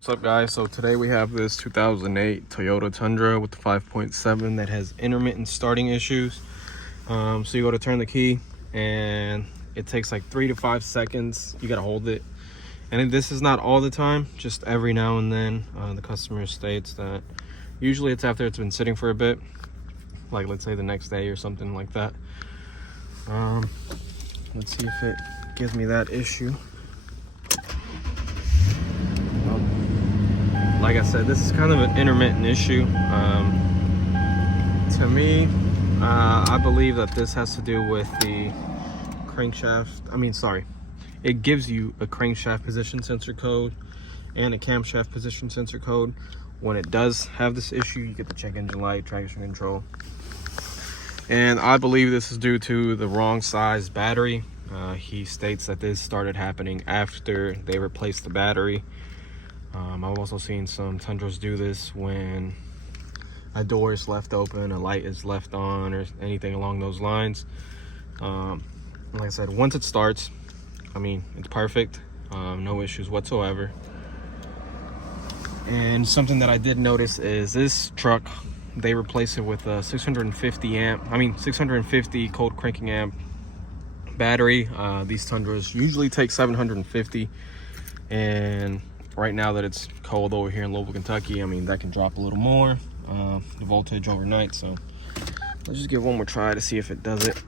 What's up, guys? So today we have this 2008 Toyota Tundra with the 5.7 that has intermittent starting issues. So you go to turn the key and it takes like 3 to 5 seconds. You gotta hold it, and this is not all the time, just every now and then. The customer states that usually it's after it's been sitting for a bit, like let's say the next day or something like that. Let's see if it gives me that issue. Like I said, this is kind of an intermittent issue. To me, I believe that this has to do with the crankshaft. It gives you a crankshaft position sensor code and a camshaft position sensor code. When it does have this issue, you get the check engine light, traction control. And I believe this is due to the wrong size battery. He states that this started happening after they replaced the battery. I've also seen some Tundras do this when a door is left open, a light is left on, or anything along those lines. Like I said, once it starts, it's perfect. No issues whatsoever. And something that I did notice is this truck, they replaced it with a 650 cold cranking amp battery. These Tundras usually take 750, and right now that it's cold over here in Louisville, Kentucky, that can drop a little more, the voltage overnight. So let's just give one more try to see if it does it.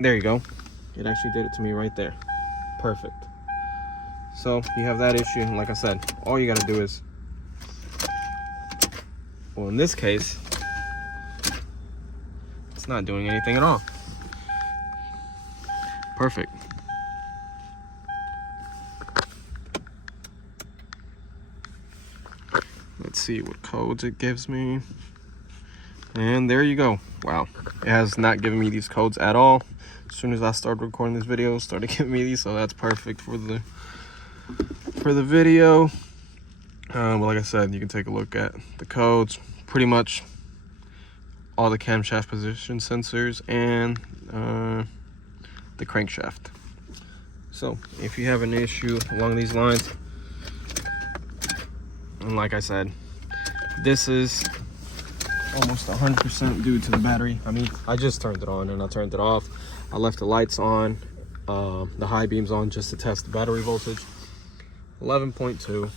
There you go. It actually did it to me right there. Perfect. So you have that issue, and like I said, all you gotta do is, well, in this case, it's not doing anything at all. Perfect. Let's see what codes it gives me. And there you go. Wow, it has not given me these codes at all. As soon as I started recording this video, it started giving me these, so that's perfect for the video. But like I said, you can take a look at the codes. Pretty much all the camshaft position sensors and the crankshaft. So if you have an issue along these lines, and like I said, this is almost 100% due to the battery. I just turned it on and I turned it off. I left the lights on, the high beams on, just to test the battery voltage. 11.2.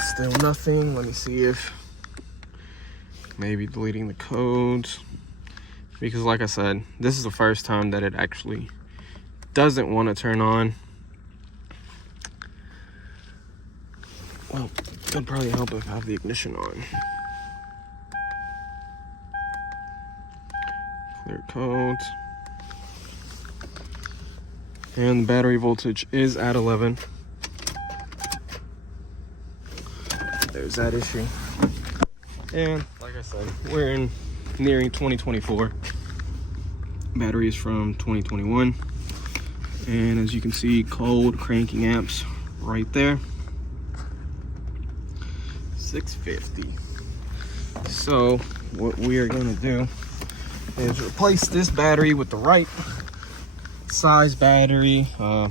Still nothing. Let me see if maybe deleting the codes, because like I said, this is the first time that it actually doesn't want to turn on. Well, it'd probably help if I have the ignition on. Clear codes. And the battery voltage is at 11. There's that issue. And like I said, we're nearing 2024. Battery is from 2021. And as you can see, cold cranking amps right there. 650. So what we are going to do is replace this battery with the right size battery. I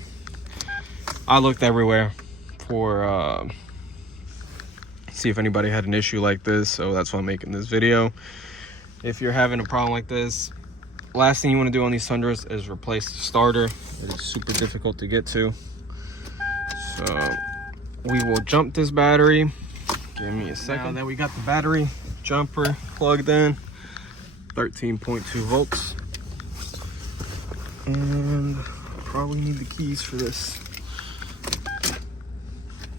looked everywhere for see if anybody had an issue like this, so that's why I'm making this video. If you're having a problem like this, last thing you want to do on these Tundras is replace the starter. It is super difficult to get to. So we will jump this battery. Give me a second. Now that we got the battery jumper plugged in, 13.2 volts. And probably need the keys for this.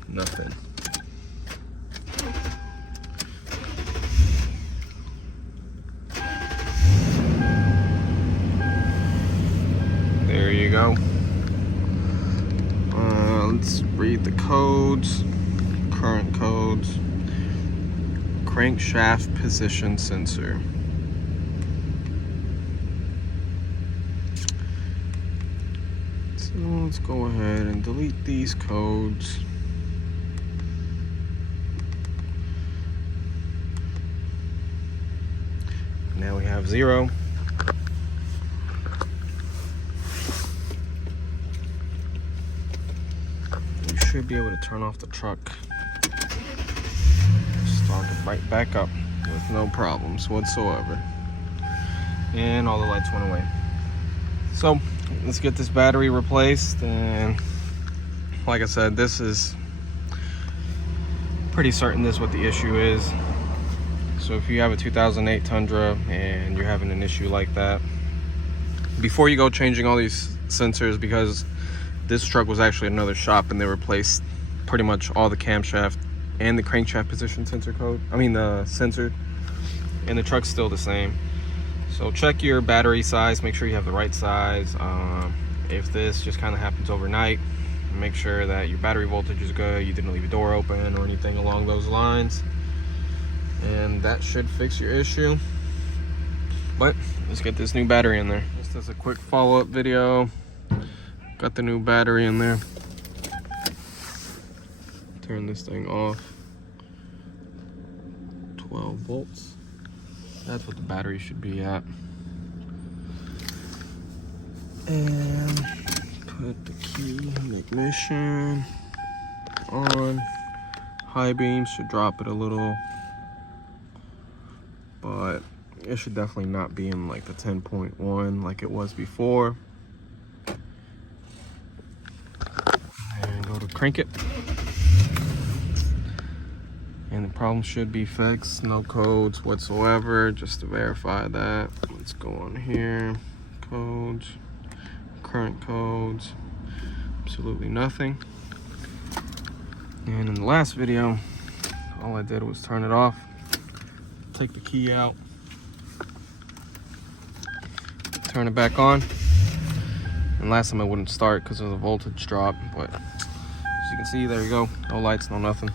Nothing. There you go. Let's read the codes. Current codes. Crankshaft position sensor. So let's go ahead and delete these codes. Now we have 0. should be able to turn off the truck, start it right back up with no problems whatsoever. And all the lights went away. So let's get this battery replaced. And like I said, this is pretty certain this is what the issue is. So if you have a 2008 Tundra and you're having an issue like that, before you go changing all these sensors, because this truck was actually another shop and they replaced pretty much all the camshaft and the crankshaft position sensor code. I mean the sensor, and the truck's still the same. So check your battery size, make sure you have the right size. If this just kind of happens overnight, make sure that your battery voltage is good, you didn't leave a door open or anything along those lines, and that should fix your issue. But let's get this new battery in there. Just as a quick follow-up video, got the new battery in there. Turn this thing off. 12 volts. That's what the battery should be at. And put the key in ignition on. High beam should drop it a little, but it should definitely not be in like the 10.1 like it was before. And go to crank it. And the problem should be fixed. No codes whatsoever. Just to verify that, let's go on here. Codes, current codes, absolutely nothing. And in the last video, all I did was turn it off, take the key out, turn it back on. And last time it wouldn't start because of the voltage drop, but as you can see, there you go. No lights, no nothing.